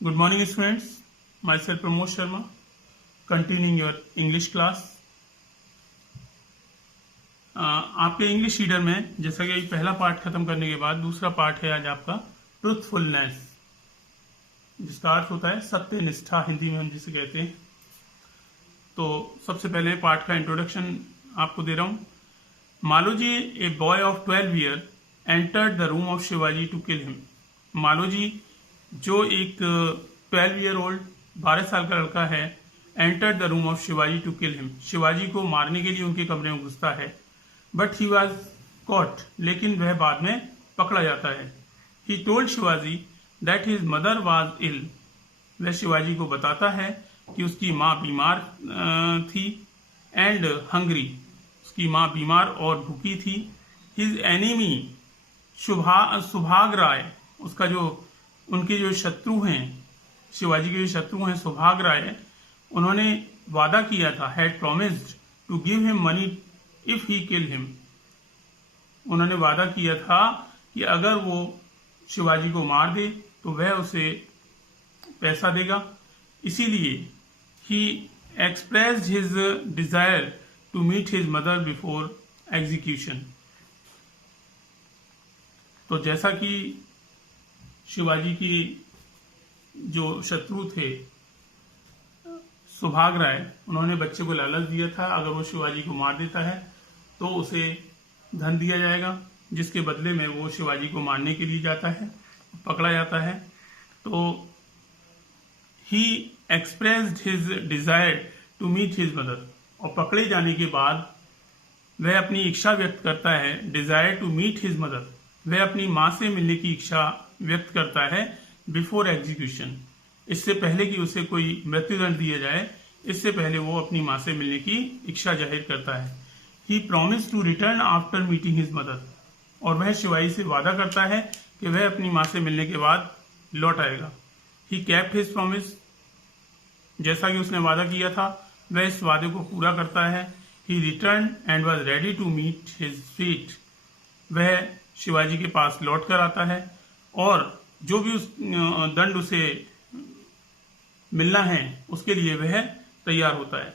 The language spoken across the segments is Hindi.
Good morning, students. Myself Pramod Sharma, continuing your English class. आपके इंग्लिश रीडर में जैसा कि पहला पार्ट खत्म करने के बाद दूसरा पार्ट है आज आपका ट्रूथफुलनेस, जिसका अर्थ होता है सत्यनिष्ठा, हिंदी में हम जिसे कहते हैं। तो सबसे पहले पार्ट का इंट्रोडक्शन आपको दे रहा हूं। Maloji, a boy of 12 year, entered the room of Shivaji to kill him. Maloji जो एक 12 ईयर ओल्ड 12 साल का लड़का है, entered the room of Shivaji to kill him, Shivaji को मारने के लिए उनके कमरे में घुसता है। बट ही वॉज कॉट, लेकिन वह बाद में पकड़ा जाता है। He told Shivaji that his mother was ill, वह शिवाजी को बताता है कि उसकी माँ बीमार थी, एंड हंग्री, उसकी माँ बीमार और भूखी थी। हिज एनिमी सुभाग राय, उसका जो उनके जो शत्रु हैं, शिवाजी के जो शत्रु हैं सुभाग राय, उन्होंने वादा किया था, had promised to give him money if he kill him, उन्होंने वादा किया था कि अगर वो शिवाजी को मार दे तो वह उसे पैसा देगा। इसीलिए he expressed his desire to meet his mother before execution. तो जैसा कि शिवाजी की जो शत्रु थे सुभाग राय, उन्होंने बच्चे को लालच दिया था, अगर वो शिवाजी को मार देता है तो उसे धन दिया जाएगा, जिसके बदले में वो शिवाजी को मारने के लिए जाता है, पकड़ा जाता है। तो he expressed his desire to meet his mother, और पकड़े जाने के बाद वह अपनी इच्छा व्यक्त करता है, desire to meet his mother, वह अपनी माँ से मिलने की इच्छा व्यक्त करता है बिफोर एग्जीक्यूशन, इससे पहले कि उसे कोई मृत्युदंड दिया जाए, इससे पहले वो अपनी माँ से मिलने की इच्छा जाहिर करता है। He promise to return after meeting his mother, और वह शिवाजी से वादा करता है कि वह अपनी माँ से मिलने के बाद लौट आएगा। ही केप्ट हिज प्रॉमिस, जैसा कि उसने वादा किया था वह इस वादे को पूरा करता है। He return and was ready to meet his fate, वह शिवाजी के पास लौट कर आता है और जो भी उस दंड उसे मिलना है उसके लिए वह तैयार होता है।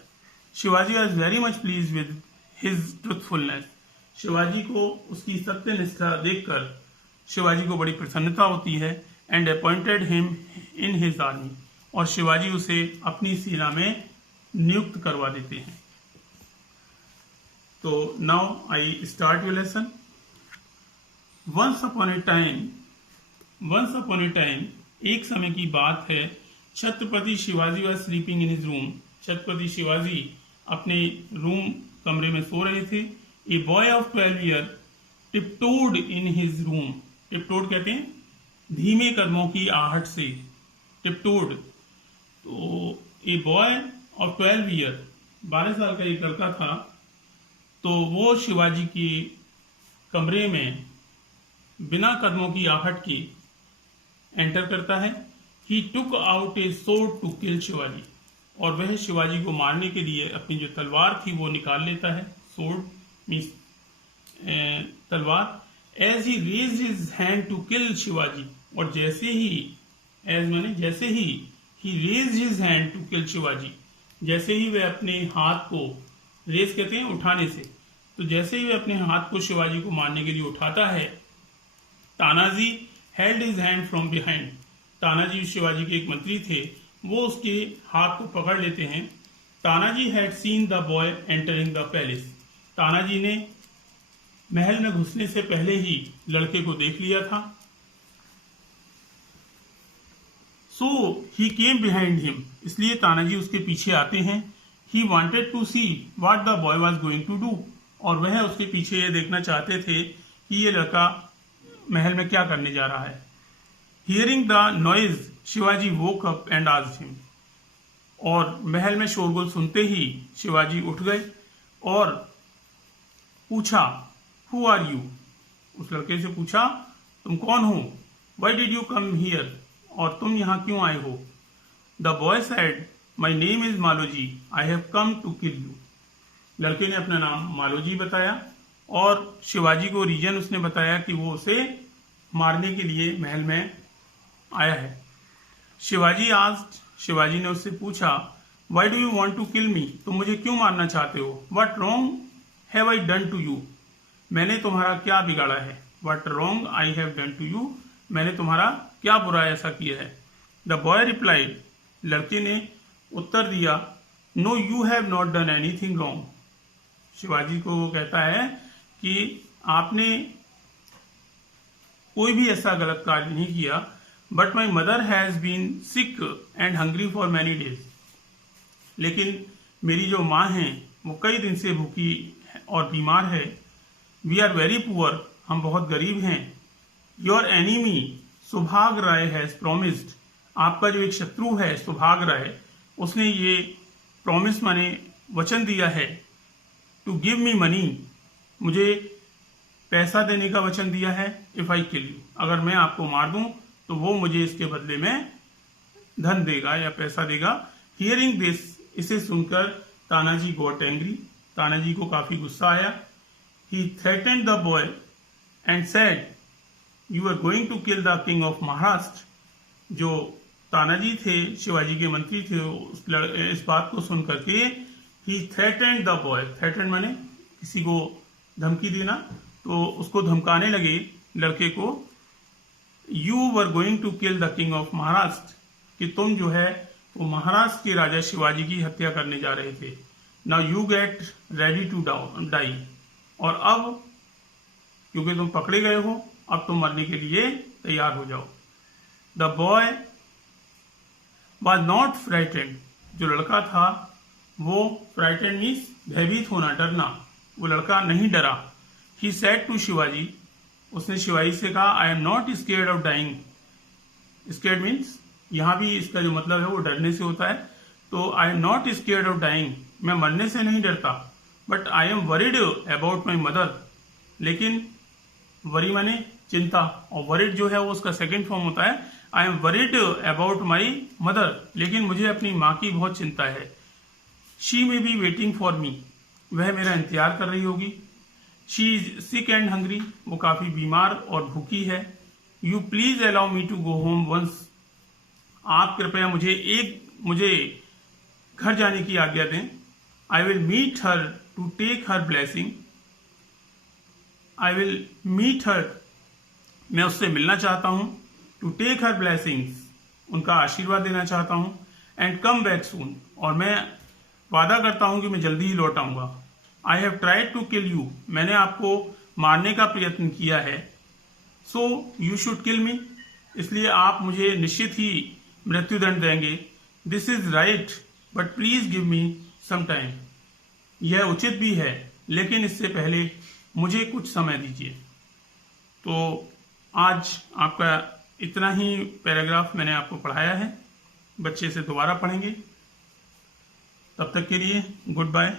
Shivaji was very much please with his truthfulness, Shivaji को उसकी सत्यनिष्ठा देखकर शिवाजी को बड़ी प्रसन्नता होती है। And appointed him in his army, और शिवाजी उसे अपनी सेना में नियुक्त करवा देते हैं। तो now I start your lesson. Once upon a time, एक समय की बात है, Chhatrapati Shivaji was sleeping in his room, Chhatrapati Shivaji अपने रूम कमरे में सो रहे थे। A boy of 12 year tiptoed in his room, tiptoed कहते हैं धीमे कदमों की आहट से, टिपटोड। तो ए बॉय ऑफ 12 ईयर, 12 साल का एक लड़का था, तो वो शिवाजी के कमरे में बिना कदमों की आहट के एंटर करता है। He took out a sword to kill Shivaji, और वह शिवाजी को मारने के लिए अपनी जो तलवार थी वो निकाल लेता है। सोर्ड मीन्स तलवार। As he raise his hand to kill Shivaji, और जैसे ही, एज माने जैसे ही, he raise his hand to kill Shivaji, जैसे ही वह अपने हाथ को, रेज कहते हैं उठाने से, तो जैसे ही वह अपने हाथ को शिवाजी को मारने के लिए उठाता है, Tanaji held his hand from behind, Tanaji Shivaji के एक मंत्री थे, वो उसके हाथ को पकड़ लेते हैं। Tanaji had seen the boy entering the palace, Tanaji ने महल में घुसने से पहले ही लड़के को देख लिया था। सो ही केम बिहाइंड हिम, इसलिए तानाजी उसके पीछे आते हैं। He wanted to see what the boy was going to do, और वह उसके पीछे ये देखना चाहते थे कि ये लड़का महल में क्या करने जा रहा है। Hearing the noise Shivaji woke up and asked him, और महल में शोरगुल सुनते ही शिवाजी उठ गए और पूछा, हु आर यू, उस लड़के से पूछा तुम कौन हो, why did you come here, और तुम यहाँ क्यों आए हो। The boy said, my name is Maloji, I have come to kill you, लड़के ने अपना नाम मालोजी बताया और शिवाजी को रीजन उसने बताया कि वो उसे मारने के लिए महल में आया है। शिवाजी ने उससे पूछा, why do you want to kill me, तुम मुझे क्यों मारना चाहते हो? What wrong have I done to you, मैंने तुम्हारा क्या बिगाड़ा है? What wrong I have done to you, मैंने तुम्हारा क्या बुरा ऐसा किया है? द बॉय रिप्लाइड, लड़के ने उत्तर दिया, no you have not done anything wrong. Shivaji को वो कहता है कि आपने कोई भी ऐसा गलत कार्य नहीं किया, but my mother has been sick and hungry for many days, लेकिन मेरी जो माँ है वो कई दिन से भूखी और बीमार है। वी आर वेरी पुअर, हम बहुत गरीब हैं। Your enemy Subhag Rai has promised, आपका जो एक शत्रु है सुभाग राय, उसने ये प्रॉमिस माने वचन दिया है, टू गिव मी मनी, मुझे पैसा देने का वचन दिया है, इफ आई किल यू, अगर मैं आपको मार दूं तो वो मुझे इसके बदले में धन देगा या पैसा देगा। हियरिंग दिस, इसे सुनकर तानाजी गॉट एंग्री, तानाजी को काफी गुस्सा आया। He threatened the boy and said, you are going to kill the king of Maharashtra. जो तानाजी थे, शिवाजी के मंत्री थे, इस बात को सुन करके ही थ्रेटेंड द बॉय, थ्रेटेंड माने किसी को धमकी देना, तो उसको धमकाने लगे लड़के को, you were going to kill the king of Maharashtra, कि तुम जो है वो महाराष्ट्र के राजा शिवाजी की हत्या करने जा रहे थे। Now you get ready to die, और अब क्योंकि तुम पकड़े गए हो, अब तुम मरने के लिए तैयार हो जाओ। The boy was not frightened, जो लड़का था वो फ्राइटेंड मीन्स भयभीत होना, डरना, वो लड़का नहीं डरा। ही सेड टू शिवाजी, उसने शिवाजी से कहा, I am not scared of dying. Scared means यहाँ भी इसका जो मतलब है वो डरने से होता है, तो I am not scared of dying, मैं मरने से नहीं डरता, but I am worried about my mother, लेकिन वरी माने चिंता, और वरीड जो है वो उसका सेकेंड फॉर्म होता है, I am worried about my mother, लेकिन मुझे अपनी माँ की बहुत चिंता है। She may be waiting for me, वह मेरा इंतजार कर रही होगी। She is sick and hungry, वो काफी बीमार और भूखी है। You please allow me to go home once, आप कृपया मुझे घर जाने की आज्ञा दें। I will meet her to take her blessing, I will meet her, मैं उससे मिलना चाहता हूं, टू टेक हर ब्लेसिंग्स, उनका आशीर्वाद देना चाहता हूं, एंड कम बैक सून, और मैं वादा करता हूं कि मैं जल्दी ही लौट आऊंगा। I have tried to kill you, मैंने आपको मारने का प्रयत्न किया है। सो यू शुड किल मी, इसलिए आप मुझे निश्चित ही मृत्युदंड देंगे। This is right, but please give me some time, यह उचित भी है, लेकिन इससे पहले मुझे कुछ समय दीजिए। तो आज आपका इतना ही पैराग्राफ मैंने आपको पढ़ाया है, बच्चे से दोबारा पढ़ेंगे। तब तक के लिए गुड बाय।